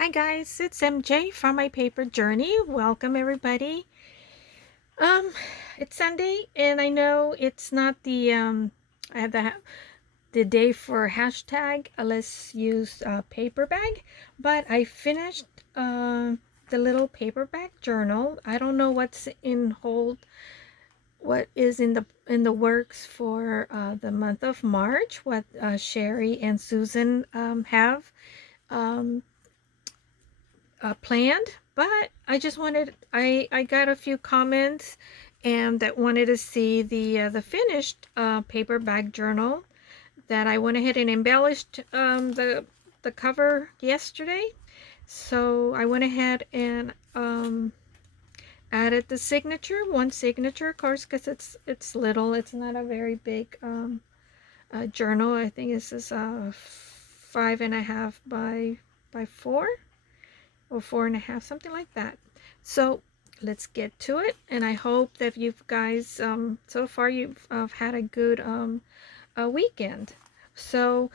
Hi guys, it's MJ from My Paper Journey. Welcome everybody. Um, it's Sunday and I know it's not the I have the day for hashtag let's use paper bag, but I finished the little paperback journal. I don't know what is in the works for the month of March, what Sheree and Susan have um planned, but I just wanted I got a few comments and that wanted to see the finished paperback journal that I went ahead and embellished the cover yesterday. So I went ahead and added the signature, one signature, of course, because it's little. It's not a very big journal. I think this is 5.5 by 4 or 4.5, something like that. So let's get to it, and I hope that you guys so far you've had a good a weekend. So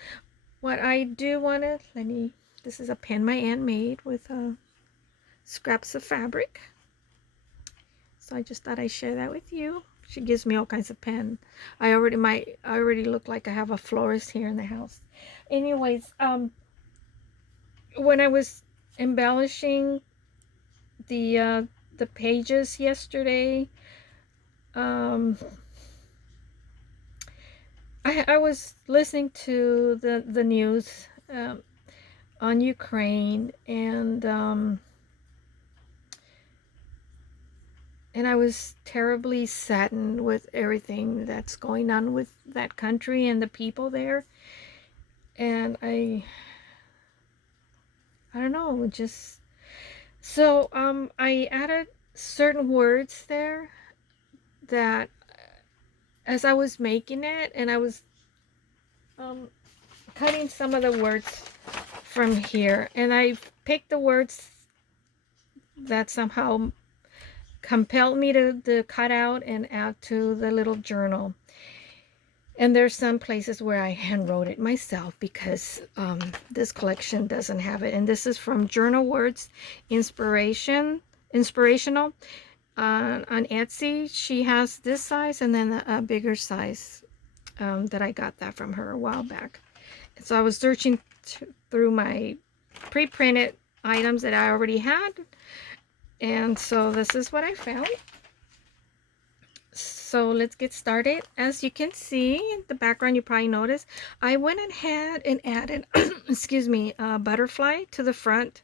what I do want to this is a pen my aunt made with scraps of fabric, so I just thought I'd share that with you. She gives me all kinds of pen. I already look like I have a florist here in the house. Anyways, when I was embellishing the pages yesterday, um, I was listening to the news on Ukraine, and I was terribly saddened with everything that's going on with that country and the people there. And I don't know, just so I added certain words there that as I was making it, and I was cutting some of the words from here, and I picked the words that somehow compelled me to cut out and add to the little journal. And there's some places where I hand wrote it myself because this collection doesn't have it. And this is from Journal Words Inspirational on Etsy. She has this size and then a bigger size that I got that from her a while back. So I was searching through my pre-printed items that I already had, and so this is what I found. So let's get started. As you can see in the background, you probably noticed I went ahead and added excuse me, a butterfly to the front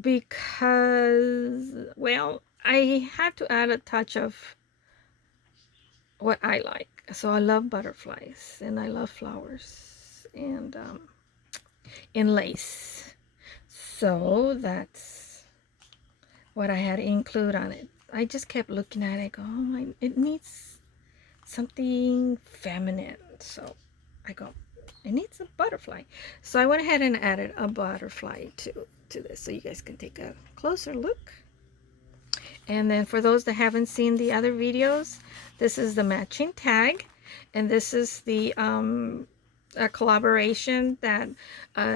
because, well, I had to add a touch of what I like. So I love butterflies and I love flowers and lace. So that's what I had to include on it. I just kept looking at it, go, oh, it needs something feminine. So I go, it needs a butterfly. So I went ahead and added a butterfly to this so you guys can take a closer look. And then for those that haven't seen the other videos, this is the matching tag, and this is the a collaboration that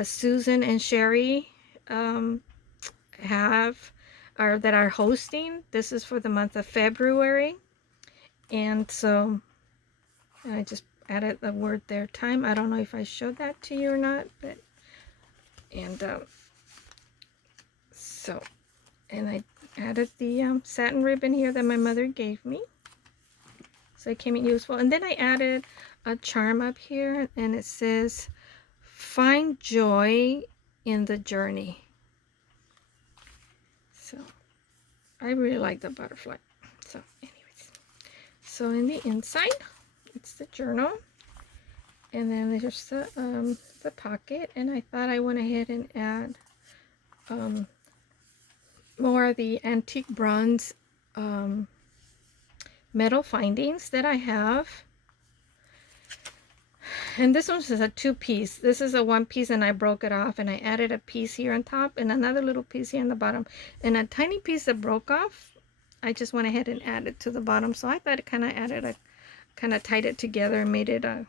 Susan and Sheree have or that are hosting. This is for the month of February, and so I just added the word there, time. I don't know if I showed that to you or not, but and so, and I added the satin ribbon here that my mother gave me, so it came in useful. And then I added a charm up here, and it says find joy in the journey. So I really like the butterfly. So anyways, so in the inside it's the journal, and then there's the pocket, and I thought I went ahead and add more of the antique bronze metal findings that I have. And this one is a 2-piece. This is a 1-piece, and I broke it off, and I added a piece here on top and another little piece here on the bottom, and a tiny piece that broke off, I just went ahead and added to the bottom. So I thought it kind of tied it together and made it a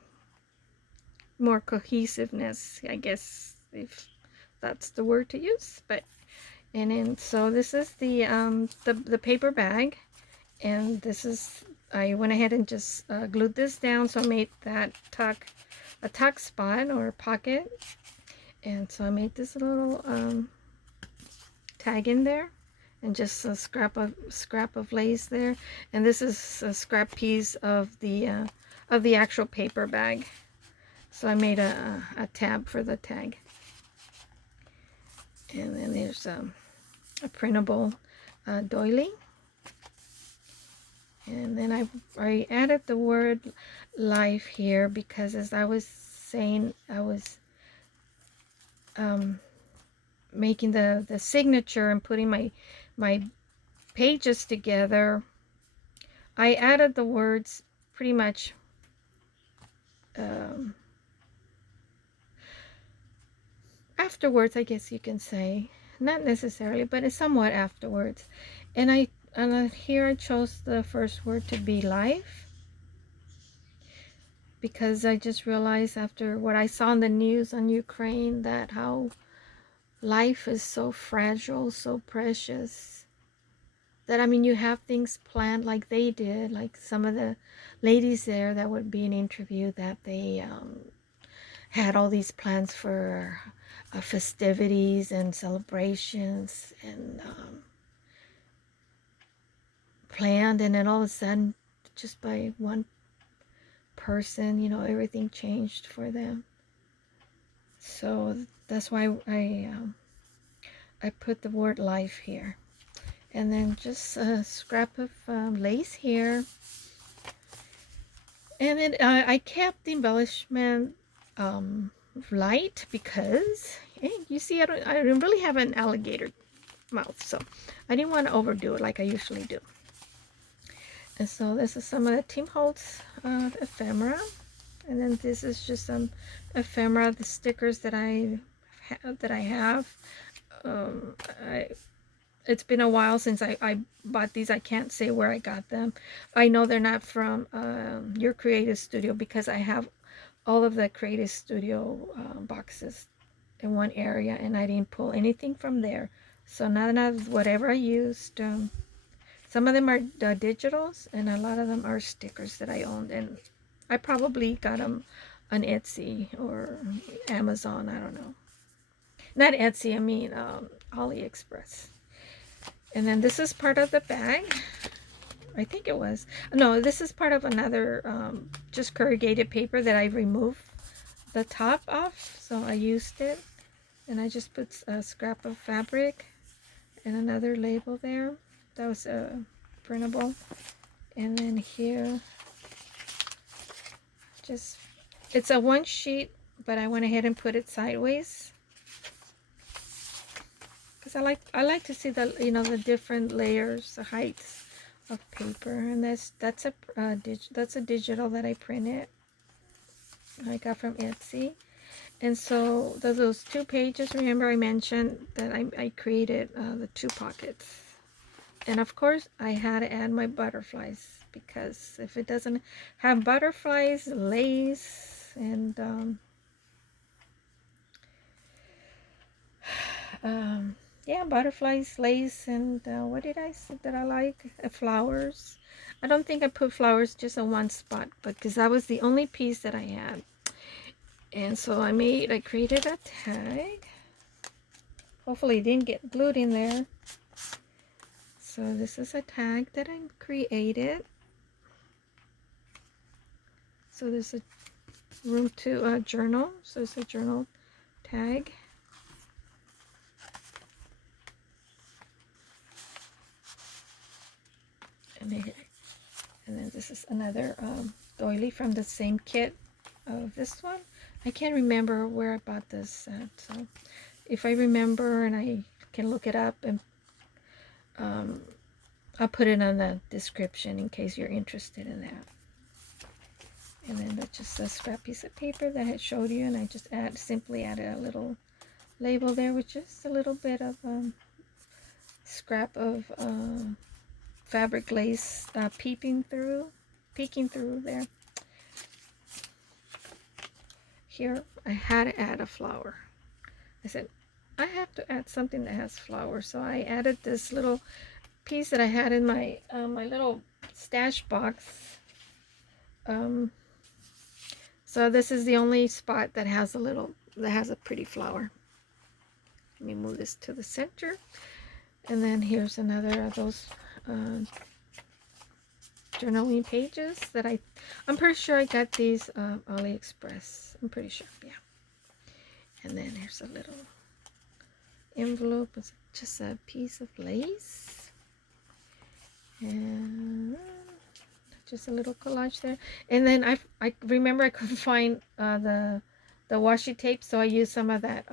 more cohesiveness, I guess, if that's the word to use. But and then so this is the paper bag, and this is, I went ahead and just glued this down, so I made that a tuck spot or pocket, and so I made this little tag in there, and just a scrap of lace there, and this is a scrap piece of the actual paper bag. So I made a tab for the tag, and then there's a printable doily, and then I added the word life here because, as I was saying, I was making the signature and putting my pages together. I added the words pretty much afterwards, I guess you can say. Not necessarily, but it's somewhat afterwards. And here I chose the first word to be life, because I just realized after what I saw in the news on Ukraine, that how life is so fragile, so precious, that, I mean, you have things planned like they did, like some of the ladies there that would be an interview, that they had all these plans for festivities and celebrations, and planned, and then all of a sudden, just by one person, you know, everything changed for them. So that's why I put the word life here. And then just a scrap of lace here. And then I kept the embellishment light because, hey, you see, I don't really have an alligator mouth, so I didn't want to overdo it like I usually do. And so this is some of the Tim Holtz ephemera, and then this is just some ephemera, the stickers that I have. It's been a while since I bought these. I can't say where I got them. I know they're not from Your Creative Studio, because I have all of the Creative Studio boxes in one area, and I didn't pull anything from there. So none of whatever I used, some of them are digitals, and a lot of them are stickers that I owned, and I probably got them on Etsy or Amazon. I don't know. Not Etsy, I mean AliExpress. And then this is part of the bag. I think it was. No, this is part of another just corrugated paper that I removed the top off. So I used it, and I just put a scrap of fabric and another label there. That was printable. And then here, just, it's a one sheet, but I went ahead and put it sideways, because I like to see the, you know, the different layers, the heights of paper. And that's a digital that I printed. I got from Etsy. And so those 2 pages, remember I mentioned that I created the 2 pockets. And of course, I had to add my butterflies, because if it doesn't have butterflies, lace, and yeah, butterflies, lace, and what did I say that I like? Flowers. I don't think I put flowers just in one spot, but because that was the only piece that I had. And so I created a tag. Hopefully it didn't get glued in there. So this is a tag that I created. So there's a room to journal. So it's a journal tag. And then this is another doily from the same kit of this one. I can't remember where I bought this at. So if I remember and I can look it up, and I'll put it on the description in case you're interested in that. And then that's just a scrap piece of paper that I had showed you, and I just simply added a little label there with just a little bit of scrap of fabric lace peeking through there. Here I had to add a flower. I said, I have to add something that has flowers, so I added this little piece that I had in my my little stash box. So this is the only spot that has a pretty flower. Let me move this to the center, and then here's another of those journaling pages that I'm pretty sure I got these AliExpress. I'm pretty sure, yeah. And then here's a little envelope. It's just a piece of lace, and just a little collage there. And then I remember I couldn't find the washi tape, so I used some of that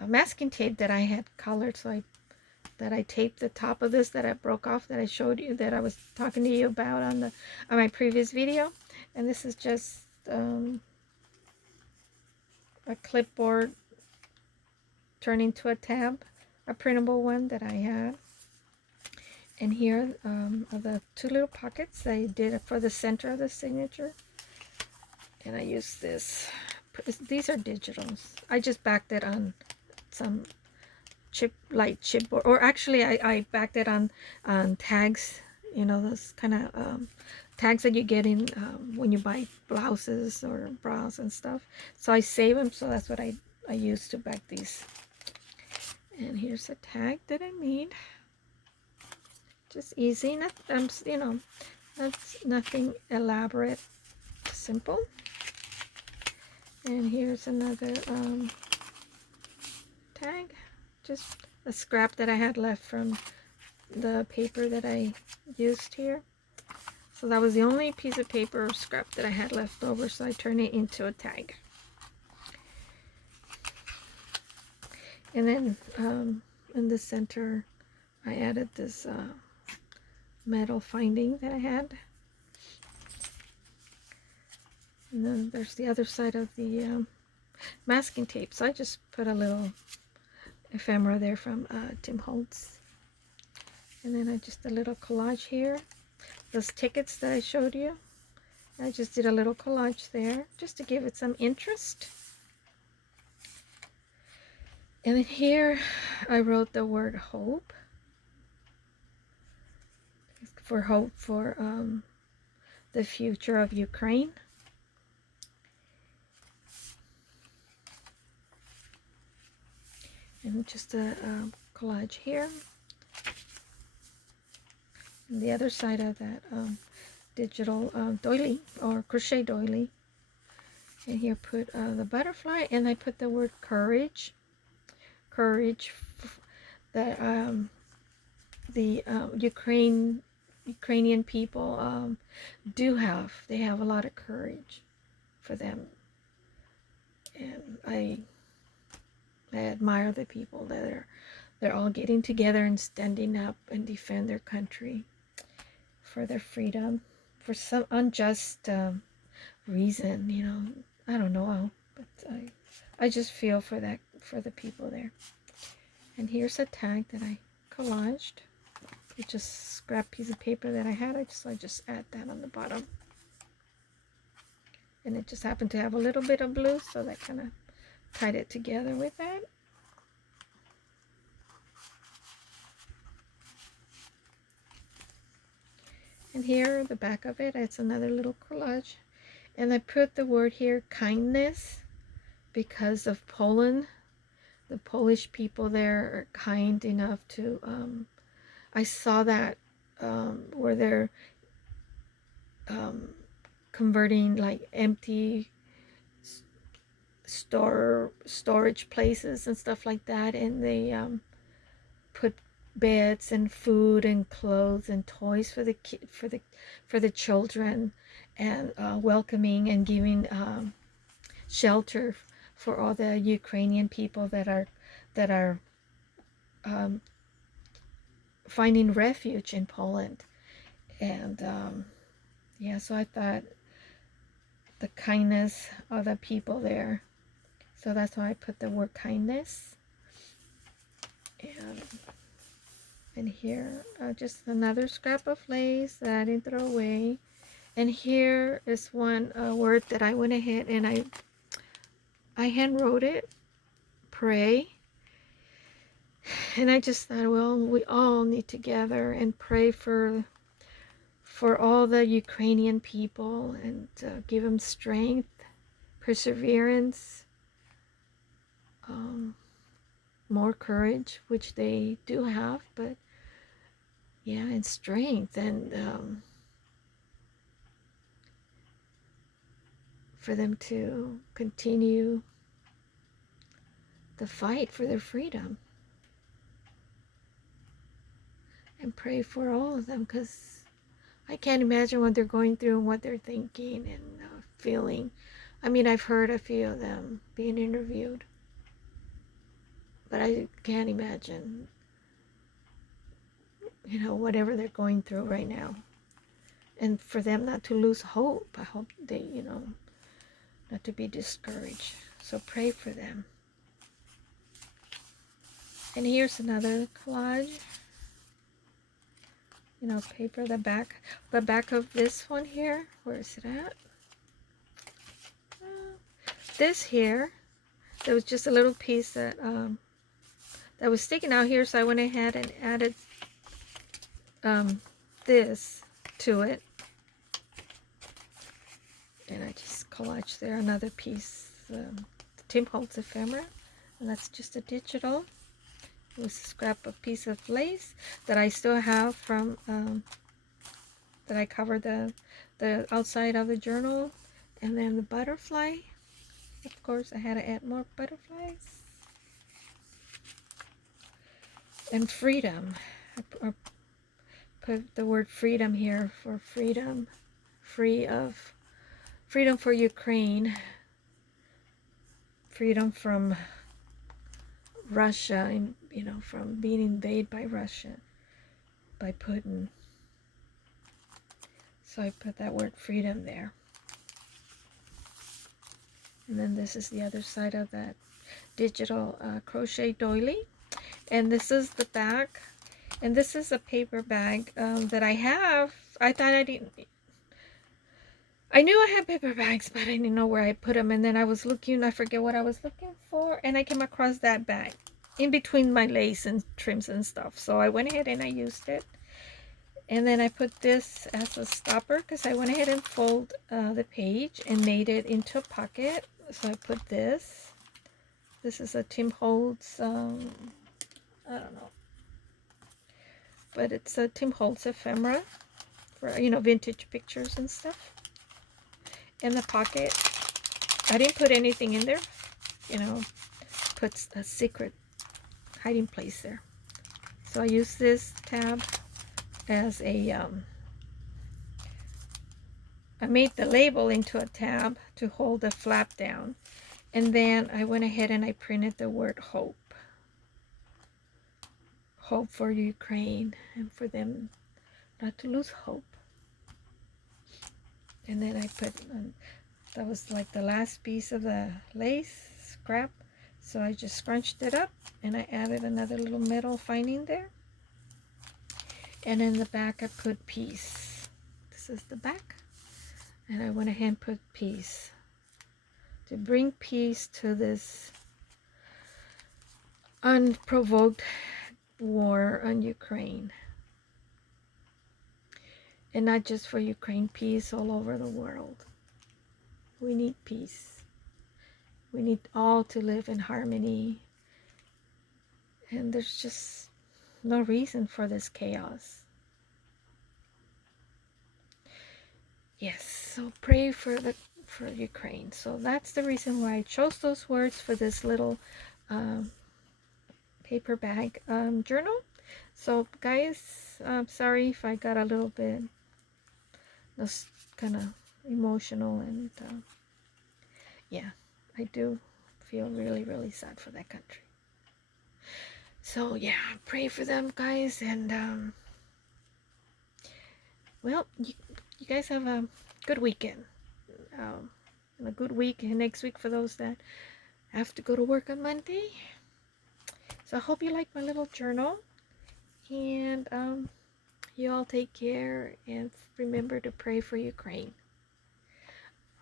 masking tape that I had colored. So I taped the top of this that I broke off, that I showed you, that I was talking to you about on my previous video. And this is just a clipboard turned into a tab, a printable one that I had. And here are the two little pockets I did for the center of the signature. And I used this. These are digitals. I just backed it on some chipboard, or actually I backed it on tags, you know, those kind of tags that you get in when you buy blouses or bras and stuff. So I save them, so that's what I use to back these. And here's a tag that I made. Just easy, not you know, that's nothing elaborate, simple. And here's another tag, just a scrap that I had left from the paper that I used here. So that was the only piece of paper or scrap that I had left over, so I turned it into a tag. And then in the center I added this metal finding that I had. And then there's the other side of the masking tape. So I just put a little ephemera there from Tim Holtz. And then I just a little collage here. Those tickets that I showed you, I just did a little collage there just to give it some interest. And then here I wrote the word hope, for hope for the future of Ukraine. And just a collage here. And the other side of that digital doily, or crochet doily. And here put the butterfly, and I put the word courage. Courage that the Ukrainian people do have. They have a lot of courage for them. And I admire the people that they're all getting together and standing up and defend their country for their freedom, for some unjust reason, you know. I don't know how, but I just feel for the people there. And here's a tag that I collaged. It's just scrap piece of paper that I had. I just add that on the bottom. And it just happened to have a little bit of blue, so that kind of tied it together with that. And here, the back of it, it's another little collage. And I put the word here, kindness, because of Poland. The Polish people there are kind enough to, I saw that where they're converting like empty storage places and stuff like that, and they put beds and food and clothes and toys for the children, and welcoming and giving shelter for all the Ukrainian people that are finding refuge in Poland. And yeah, so I thought the kindness of the people there, so that's why I put the word kindness. And here just another scrap of lace that I didn't throw away. And here is one word that I went ahead and I hand wrote it. pray. And I just thought, well, we all need to gather and pray for all the Ukrainian people, and give them strength, perseverance, more courage, which they do have, but yeah, and strength, and for them to continue the fight for their freedom. And pray for all of them, because I can't imagine what they're going through and what they're thinking and feeling. I mean, I've heard a few of them being interviewed, but I can't imagine, whatever they're going through right now. And for them not to lose hope. I hope they, not to be discouraged. So pray for them. And here's another collage. Paper, the back of this one here. Where is it at? This here, there was just a little piece that was sticking out here, so I went ahead and added this to it, and I just collaged there another piece, the Tim Holtz ephemera, and that's just a digital. It was a scrap of piece of lace that I still have from that I covered the outside of the journal, and then the butterfly. Of course, I had to add more butterflies. And freedom. I put the word freedom here for freedom. Freedom for Ukraine. Freedom from Russia, and from being invaded by Russia, by Putin. So I put that word freedom there. And then this is the other side of that digital crochet doily. And this is the back. And this is a paper bag that I have. I thought I knew I had paper bags, but I didn't know where I put them. And then I was looking, I forget what I was looking for, and I came across that bag in between my lace and trims and stuff. So I went ahead and I used it. And then I put this as a stopper, because I went ahead and fold the page and made it into a pocket. So I put this. This is a Tim Holtz, I don't know, but it's a Tim Holtz ephemera for, vintage pictures and stuff. In the pocket, I didn't put anything in there, put a secret hiding place there. So I use this tab as a, I made the label into a tab to hold the flap down. And then I went ahead and I printed the word hope. Hope for Ukraine, and for them not to lose hope. And then I put, that was like the last piece of the lace scrap. So I just scrunched it up and I added another little metal finding there. And in the back I put peace. This is the back. And I went ahead and put peace. To bring peace to this unprovoked war on Ukraine. And not just for Ukraine, peace all over the world. We need peace. We need all to live in harmony. And there's just no reason for this chaos. Yes, so pray for Ukraine. So that's the reason why I chose those words for this little paper bag journal. So guys, I'm sorry if I got a little bit kind of emotional, and yeah, I do feel really, really sad for that country. So yeah, pray for them, guys, and well, you guys have a good weekend, and a good week next week for those that have to go to work on Monday. So I hope you like my little journal, and you all take care, and remember to pray for Ukraine.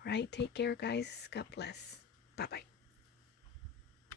All right, take care, guys. God bless. Bye-bye.